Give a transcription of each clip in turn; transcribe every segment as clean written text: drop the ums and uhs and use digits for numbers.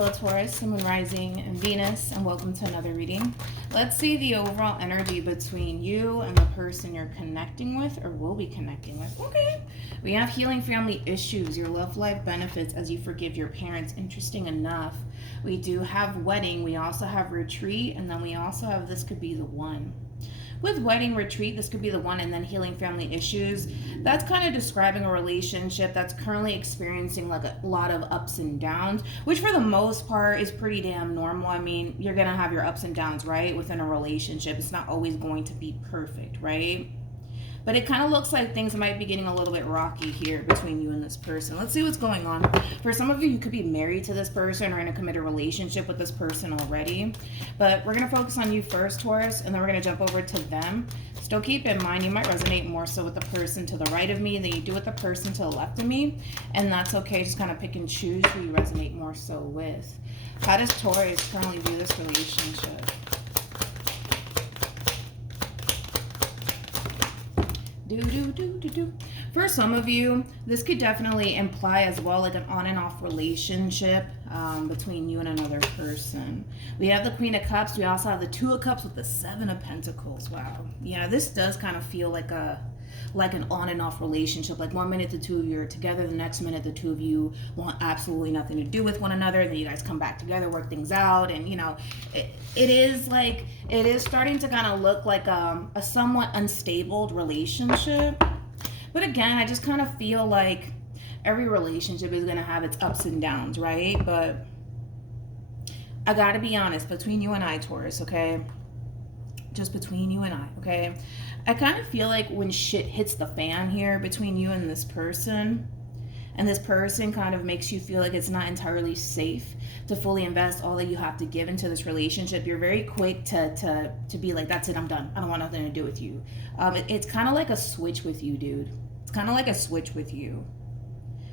Hello Taurus, Sun, Moon, Rising, and Venus, and welcome to another reading. Let's see the overall energy between you and the person you're connecting with or will be connecting with. Okay. We have healing family issues, your love life benefits as you forgive your parents. Interesting enough. We do have wedding, we also have retreat, and then we also have this could be the one. With wedding, retreat, this could be the one, and then healing family issues. That's kind of describing a relationship that's currently experiencing like a lot of ups and downs, which for the most part is pretty damn normal. I mean, you're going to have your ups and downs, right? Within a relationship. It's not always going to be perfect, right? But it kind of looks like things might be getting a little bit rocky here between you and this person. Let's see what's going on. For some of you, you could be married to this person or in a committed relationship with this person already. But we're going to focus on you first, Taurus, and then we're going to jump over to them. Still keep in mind, you might resonate more so with the person to the right of me than you do with the person to the left of me. And that's okay. Just kind of pick and choose who you resonate more so with. How does Taurus currently view this relationship? For some of you, this could definitely imply as well like an on and off relationship between you and another person. We have the Queen of Cups. We also have the Two of Cups with the Seven of Pentacles. Wow. Yeah, this does kind of feel like an on and off relationship. Like 1 minute the two of you are together, the next minute the two of you want absolutely nothing to do with one another, then you guys come back together, work things out, and you know, it is starting to kind of look like a somewhat unstable relationship. But again, I just kind of feel like every relationship is going to have its ups and downs, right? But I gotta be honest, between you and I, Taurus, okay? Just between you and I, okay? I kind of feel like when shit hits the fan here between you and this person kind of makes you feel like it's not entirely safe to fully invest all that you have to give into this relationship, you're very quick to be like, that's it, I'm done. I don't want nothing to do with you. It's kind of like a switch with you, dude. It's kind of like a switch with you,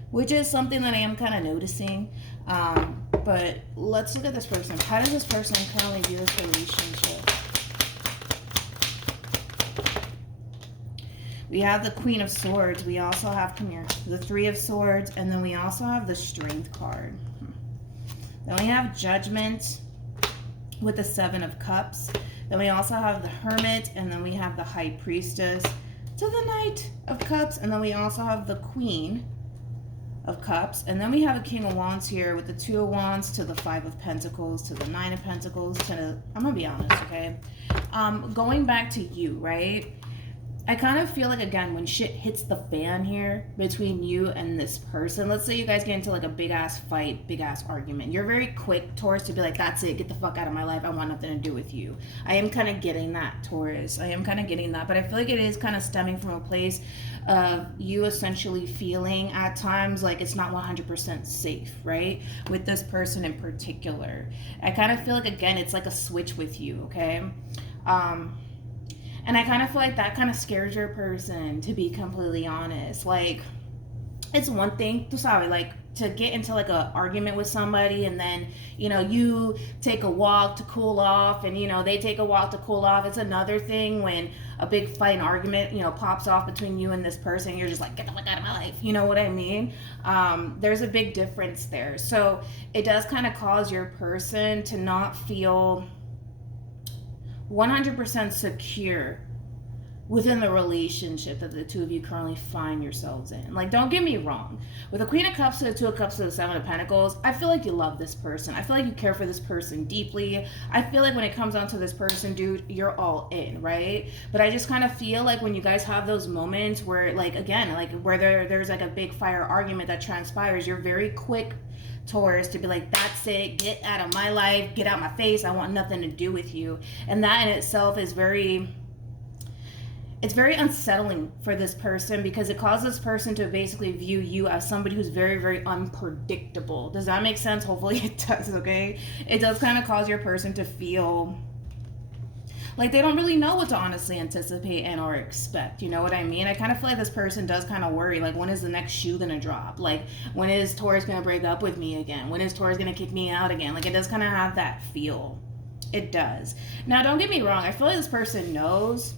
which is something that I am kind of noticing. But let's look at this person. How does this person currently view this relationship? We have the Queen of Swords. We also have, come here, the Three of Swords. And then we also have the Strength card. Then we have Judgment with the Seven of Cups. Then we also have the Hermit. And then we have the High Priestess to the Knight of Cups. And then we also have the Queen of Cups. And then we have a King of Wands here with the Two of Wands to the Five of Pentacles to the Nine of Pentacles to the, I'm going to be honest, okay? Going back to you, right? I kind of feel like, again, when shit hits the fan here between you and this person, let's say you guys get into like a big ass fight, big ass argument. You're very quick, Taurus, to be like, that's it, get the fuck out of my life. I want nothing to do with you. I am kind of getting that, Taurus. I am kind of getting that. But I feel like it is kind of stemming from a place of you essentially feeling at times like it's not 100% safe, right? With this person in particular. I kind of feel like, again, it's like a switch with you, okay? And I kind of feel like that kind of scares your person, to be completely honest. Like, it's one thing, tú sabes, like, to get into like a argument with somebody and then, you know, you take a walk to cool off and, you know, they take a walk to cool off. It's another thing when a big fight and argument, you know, pops off between you and this person. You're just like, get the fuck out of my life. You know what I mean? There's a big difference there. So it does kind of cause your person to not feel 100% secure within the relationship that the two of you currently find yourselves in. Like, don't get me wrong. With the Queen of Cups to the Two of Cups to the Seven of Pentacles, I feel like you love this person. I feel like you care for this person deeply. I feel like when it comes down to this person, dude, you're all in, right? But I just kind of feel like when you guys have those moments where, like, again, like where there's like a big fire argument that transpires, you're very quick, Taurus, to be like, that's it, get out of my life, get out my face, I want nothing to do with you. And that in itself is it's very unsettling for this person, because it causes this person to basically view you as somebody who's very, very unpredictable. Does that make sense? Hopefully it does, okay? It does kind of cause your person to feel like they don't really know what to honestly anticipate and or expect. You know what I mean? I kind of feel like this person does kind of worry, like, when is the next shoe gonna drop? Like, when is Taurus gonna break up with me again? When is Taurus gonna kick me out again? Like, it does kind of have that feel. It does. Now, don't get me wrong. I feel like this person knows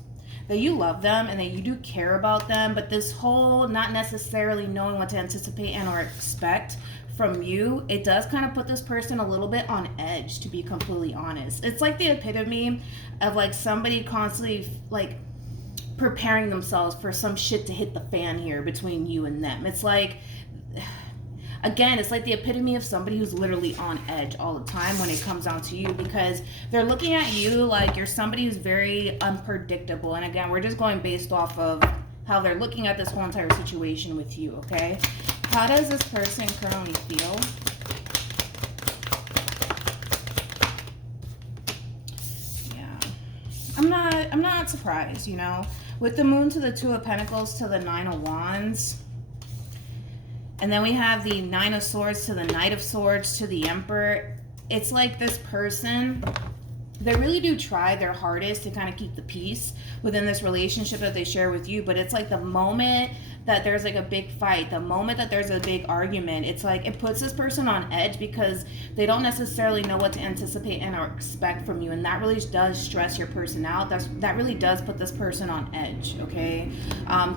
that you love them and that you do care about them, but this whole not necessarily knowing what to anticipate and or expect from you, it does kind of put this person a little bit on edge, to be completely honest. It's like the epitome of like somebody constantly like preparing themselves for some shit to hit the fan here between you and them. It's like, again, it's like the epitome of somebody who's literally on edge all the time when it comes down to you, because they're looking at you like you're somebody who's very unpredictable. And again, we're just going based off of how they're looking at this whole entire situation with you, okay? How does this person currently feel? Yeah. I'm not surprised, you know? With the Moon to the Two of Pentacles to the Nine of Wands. And then we have the Nine of Swords to the Knight of Swords to the Emperor. It's like this person, they really do try their hardest to kind of keep the peace within this relationship that they share with you. But it's like the moment that there's like a big fight, the moment that there's a big argument, it's like it puts this person on edge because they don't necessarily know what to anticipate and or expect from you. And that really does stress your person out. That really does put this person on edge, okay?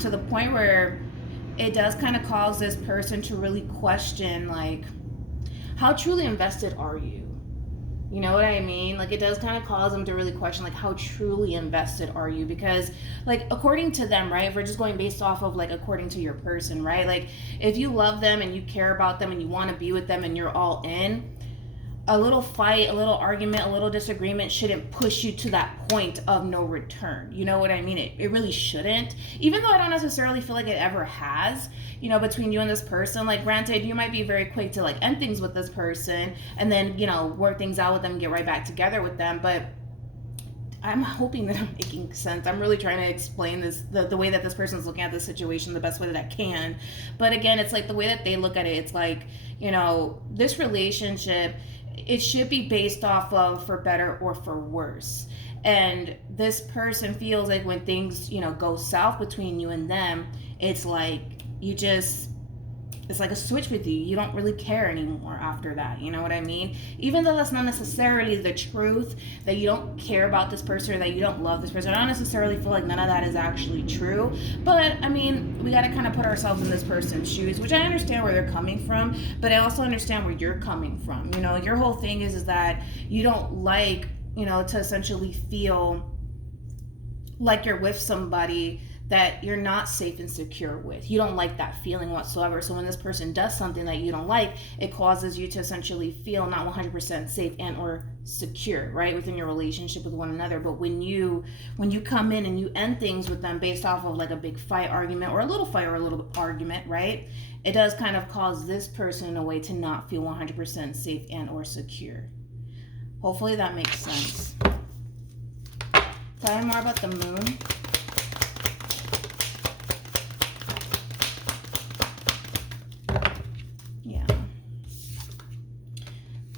To the point where it does kind of cause this person to really question, like, how truly invested are you? You know what I mean? Like, it does kind of cause them to really question, like, how truly invested are you? Because, like, according to them, right, if we're just going based off of, like, according to your person, right? Like, if you love them and you care about them and you want to be with them and you're all in, a little fight, a little argument, a little disagreement shouldn't push you to that point of no return. You know what I mean? It really shouldn't. Even though I don't necessarily feel like it ever has, you know, between you and this person. Like, granted, you might be very quick to, like, end things with this person and then, you know, work things out with them and get right back together with them. But I'm hoping that I'm making sense. I'm really trying to explain this, the way that this person's looking at this situation the best way that I can. But again, it's like the way that they look at it, it's like, you know, this relationship, it should be based off of for better or for worse. And this person feels like when things, you know, go south between you and them, it's like it's like a switch with you. You don't really care anymore after that. You know what I mean? Even though that's not necessarily the truth, that you don't care about this person or that you don't love this person. I don't necessarily feel like none of that is actually true. But, I mean, we got to kind of put ourselves in this person's shoes, which I understand where they're coming from, but I also understand where you're coming from. You know, your whole thing is that you don't like, you know, to essentially feel like you're with somebody that you're not safe and secure with. You don't like that feeling whatsoever. So when this person does something that you don't like, it causes you to essentially feel not 100% safe and or secure, right, within your relationship with one another. But when you come in and you end things with them based off of like a big fight, argument, or a little fight or a little argument, right, it does kind of cause this person in a way to not feel 100% safe and or secure. Hopefully that makes sense. Tell me more about the Moon.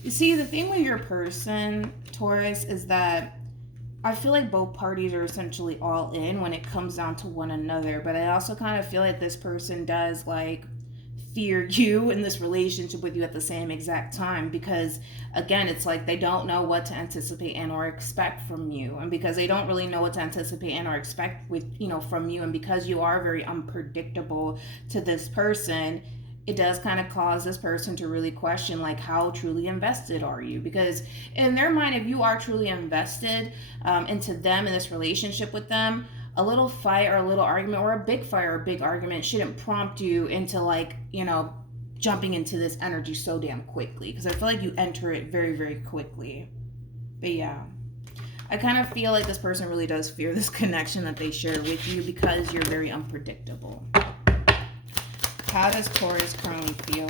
You see, the thing with your person, Taurus, is that I feel like both parties are essentially all in when it comes down to one another. But I also kind of feel like this person does, like, fear you in this relationship with you at the same exact time. Because, again, it's like they don't know what to anticipate and or expect from you. And because they don't really know what to anticipate and or expect with, you know, from you. And because you are very unpredictable to this person, it does kind of cause this person to really question, like, how truly invested are you? Because in their mind, if you are truly invested into them, in this relationship with them, a little fight or a little argument or a big fight or a big argument shouldn't prompt you into, like, you know, jumping into this energy so damn quickly. Because I feel like you enter it very, very quickly. But yeah, I kind of feel like this person really does fear this connection that they share with you because you're very unpredictable. How does Taurus currently feel?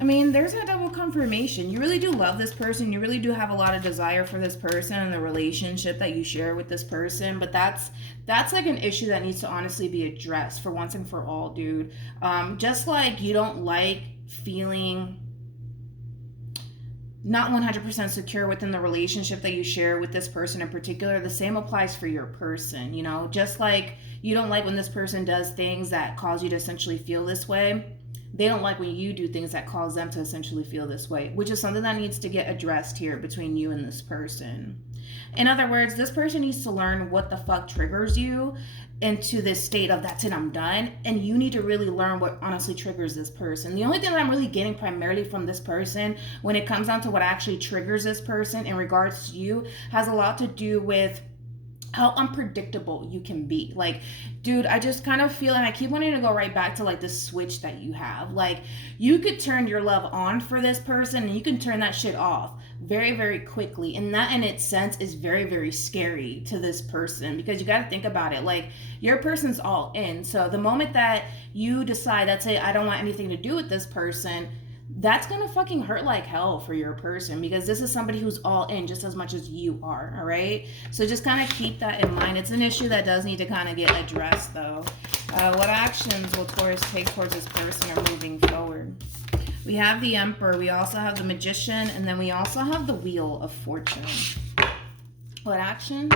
I mean, there's a double confirmation. You really do love this person. You really do have a lot of desire for this person and the relationship that you share with this person. But that's like an issue that needs to honestly be addressed for once and for all, dude. Just like you don't like feeling not 100% secure within the relationship that you share with this person in particular, the same applies for your person. You know, just like you don't like when this person does things that cause you to essentially feel this way, they don't like when you do things that cause them to essentially feel this way, which is something that needs to get addressed here between you and this person. In other words, this person needs to learn what the fuck triggers you into this state of that's it, I'm done. And you need to really learn what honestly triggers this person. The only thing that I'm really getting primarily from this person when it comes down to what actually triggers this person in regards to you has a lot to do with how unpredictable you can be. Like, dude, I just kind of feel, and I keep wanting to go right back to like the switch that you have. Like, you could turn your love on for this person and you can turn that shit off very, very quickly. And that in its sense is very, very scary to this person, because you got to think about it. Like, your person's all in. So the moment that you decide, that's it, I don't want anything to do with this person, that's gonna fucking hurt like hell for your person, because this is somebody who's all in just as much as you are. All right, so just kind of keep that in mind. It's an issue that does need to kind of get addressed though. What actions will Taurus take towards this person or moving forward? We have the Emperor, we also have the Magician, and then we also have the Wheel of Fortune. What actions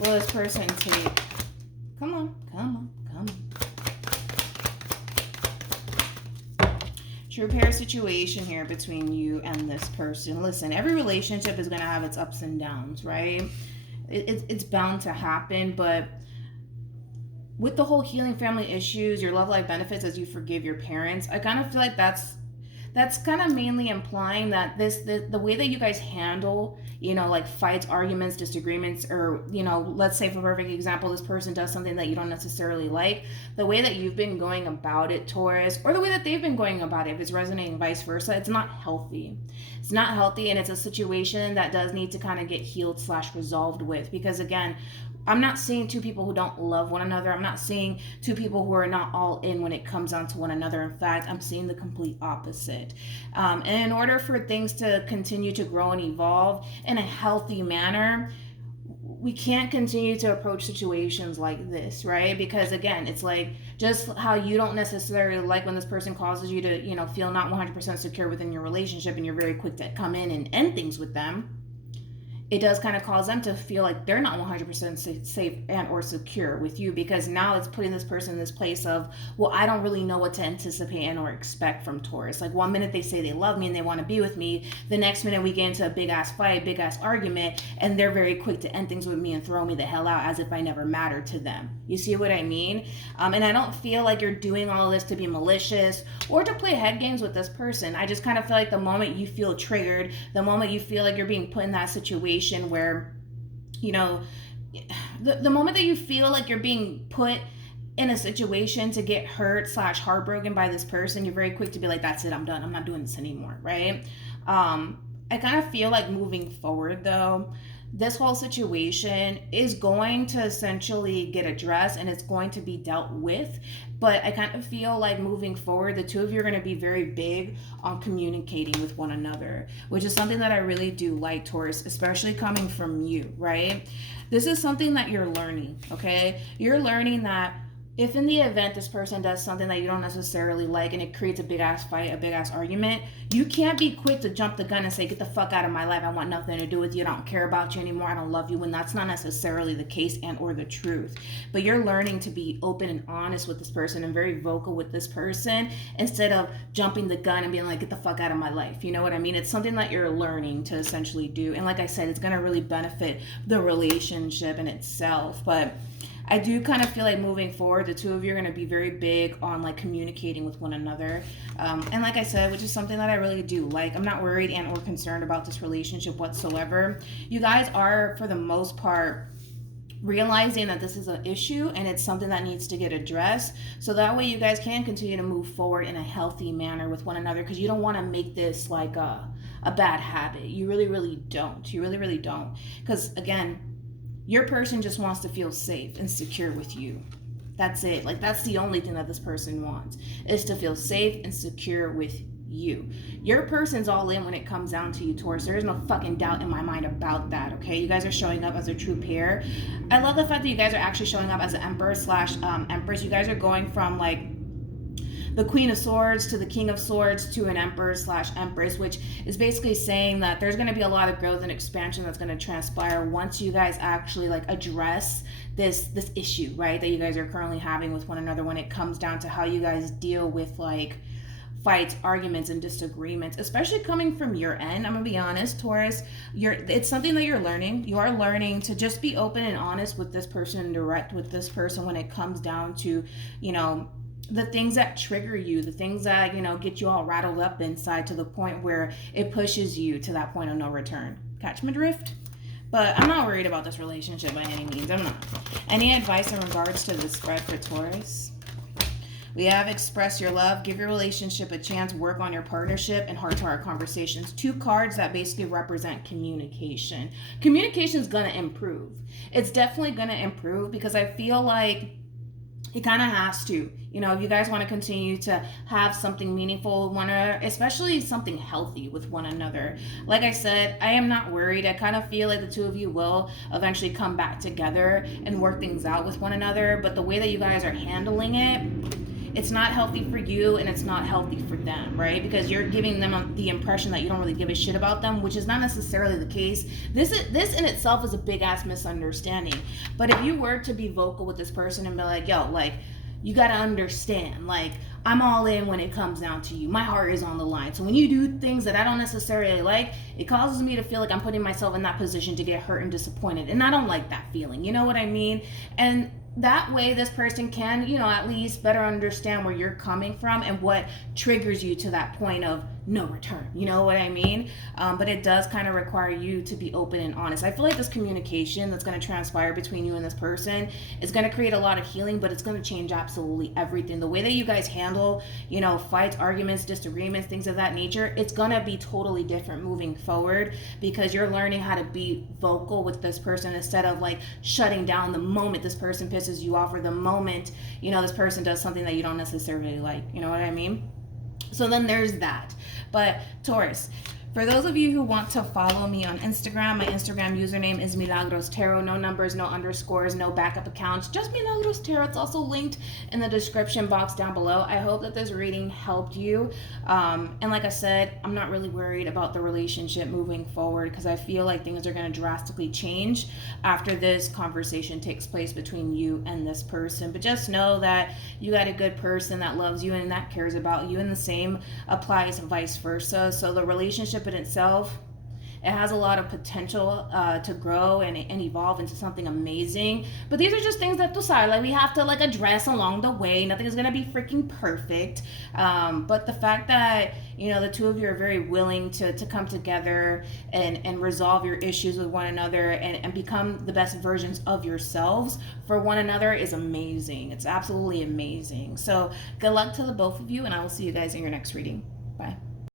will this person take? Come on, come on, come on. True pair situation here between you and this person. Listen, every relationship is going to have its ups and downs, right? It's bound to happen, but with the whole healing family issues, your love life benefits as you forgive your parents, I kind of feel like that's kind of mainly implying that the way that you guys handle, like fights, arguments, disagreements, or, let's say for perfect example, this person does something that you don't necessarily like, the way that you've been going about it, Taurus, or the way that they've been going about it, if it's resonating vice versa, it's not healthy. It's not healthy, and it's a situation that does need to kind of get healed / resolved with, because again, I'm not seeing two people who don't love one another. I'm not seeing two people who are not all in when it comes down to one another. In fact, I'm seeing the complete opposite. And in order for things to continue to grow and evolve in a healthy manner, we can't continue to approach situations like this, right? Because again, it's like just how you don't necessarily like when this person causes you to, feel not 100% secure within your relationship, and you're very quick to come in and end things with them. It does kind of cause them to feel like they're not 100% safe and or secure with you, because now it's putting this person in this place of, well, I don't really know what to anticipate and or expect from Taurus. Like, one minute they say they love me and they want to be with me, the next minute we get into a big ass fight, big ass argument, and they're very quick to end things with me and throw me the hell out as if I never mattered to them. You see what I mean? And I don't feel like you're doing all this to be malicious or to play head games with this person. I just kind of feel like the moment you feel triggered, the moment you feel like you're being put in that situation where, the moment that you feel like you're being put in a situation to get hurt / heartbroken by this person, you're very quick to be like, that's it, I'm done, I'm not doing this anymore, right? I kind of feel like moving forward though, this whole situation is going to essentially get addressed and it's going to be dealt with. But I kind of feel like moving forward, the two of you are going to be very big on communicating with one another, which is something that I really do like, Taurus, especially coming from you, right? This is something that you're learning, okay? You're learning that if in the event this person does something that you don't necessarily like and it creates a big ass fight, a big ass argument, you can't be quick to jump the gun and say, get the fuck out of my life, I want nothing to do with you, I don't care about you anymore, I don't love you, when that's not necessarily the case and or the truth. But you're learning to be open and honest with this person and very vocal with this person instead of jumping the gun and being like, get the fuck out of my life. You know what I mean? It's something that you're learning to essentially do. And like I said, it's going to really benefit the relationship in itself. But I do kind of feel like moving forward, the two of you are going to be very big on like communicating with one another. And like I said, which is something that I really do like. I'm not worried and or concerned about this relationship whatsoever. You guys are, for the most part, realizing that this is an issue and it's something that needs to get addressed. So that way you guys can continue to move forward in a healthy manner with one another, because you don't want to make this like a bad habit. You really, really don't. You really, really don't. Because again, your person just wants to feel safe and secure with you. That's it. Like, that's the only thing that this person wants, is to feel safe and secure with you. Your person's all in when it comes down to you, Taurus. There is no fucking doubt in my mind about that, okay? You guys are showing up as a true pair. I love the fact that you guys are actually showing up as an Emperor / Empress. You guys are going from like the Queen of Swords to the King of Swords to an Emperor / Empress, which is basically saying that there's going to be a lot of growth and expansion that's going to transpire once you guys actually like address this issue, right, that you guys are currently having with one another when it comes down to how you guys deal with like fights, arguments, and disagreements, especially coming from your end. I'm gonna be honest, Taurus, it's something that you're learning. You are learning to just be open and honest with this person and direct with this person when it comes down to, you know, the things that trigger you, the things that, you know, get you all rattled up inside to the point where it pushes you to that point of no return. Catch my drift? But I'm not worried about this relationship by any means. I'm not. Any advice in regards to the spread for Taurus? We have express your love, give your relationship a chance, work on your partnership, and heart-to-heart conversations. 2 cards that basically represent communication. Communication is going to improve. It's definitely going to improve because I feel like it kind of has to. You know, if you guys want to continue to have something meaningful with one another, especially something healthy with one another. Like I said, I am not worried. I kind of feel like the 2 of you will eventually come back together and work things out with one another. But the way that you guys are handling it, it's not healthy for you and it's not healthy for them, right? Because you're giving them the impression that you don't really give a shit about them, which is not necessarily the case. This in itself is a big ass misunderstanding. But if you were to be vocal with this person and be like, yo, like, you gotta understand, like, I'm all in when it comes down to you. My heart is on the line. So when you do things that I don't necessarily like, it causes me to feel like I'm putting myself in that position to get hurt and disappointed. And I don't like that feeling. You know what I mean? And that way this person can, you know, at least better understand where you're coming from and what triggers you to that point of no return. You know what I mean? But it does kind of require you to be open and honest. I feel like this communication that's going to transpire between you and this person is going to create a lot of healing, but it's going to change absolutely everything. The way that you guys handle, you know, fights, arguments, disagreements, things of that nature, it's going to be totally different moving forward because you're learning how to be vocal with this person instead of like shutting down the moment this person pisses you off or the moment, you know, this person does something that you don't necessarily like. You know what I mean? So then there's that. But Taurus, for those of you who want to follow me on Instagram, my Instagram username is MilagrosTarot. No numbers, no underscores, no backup accounts, just MilagrosTarot. It's also linked in the description box down below. I hope that this reading helped you. And like I said, I'm not really worried about the relationship moving forward because I feel like things are going to drastically change after this conversation takes place between you and this person. But just know that you got a good person that loves you and that cares about you, and the same applies vice versa. So the relationship in itself, it has a lot of potential to grow and evolve into something amazing. But these are just things that like we have to like address along the way. Nothing is gonna be freaking perfect. But the fact that, you know, the 2 of you are very willing to come together and resolve your issues with one another and become the best versions of yourselves for one another is amazing. It's absolutely amazing. So good luck to the both of you, and I will see you guys in your next reading. Bye.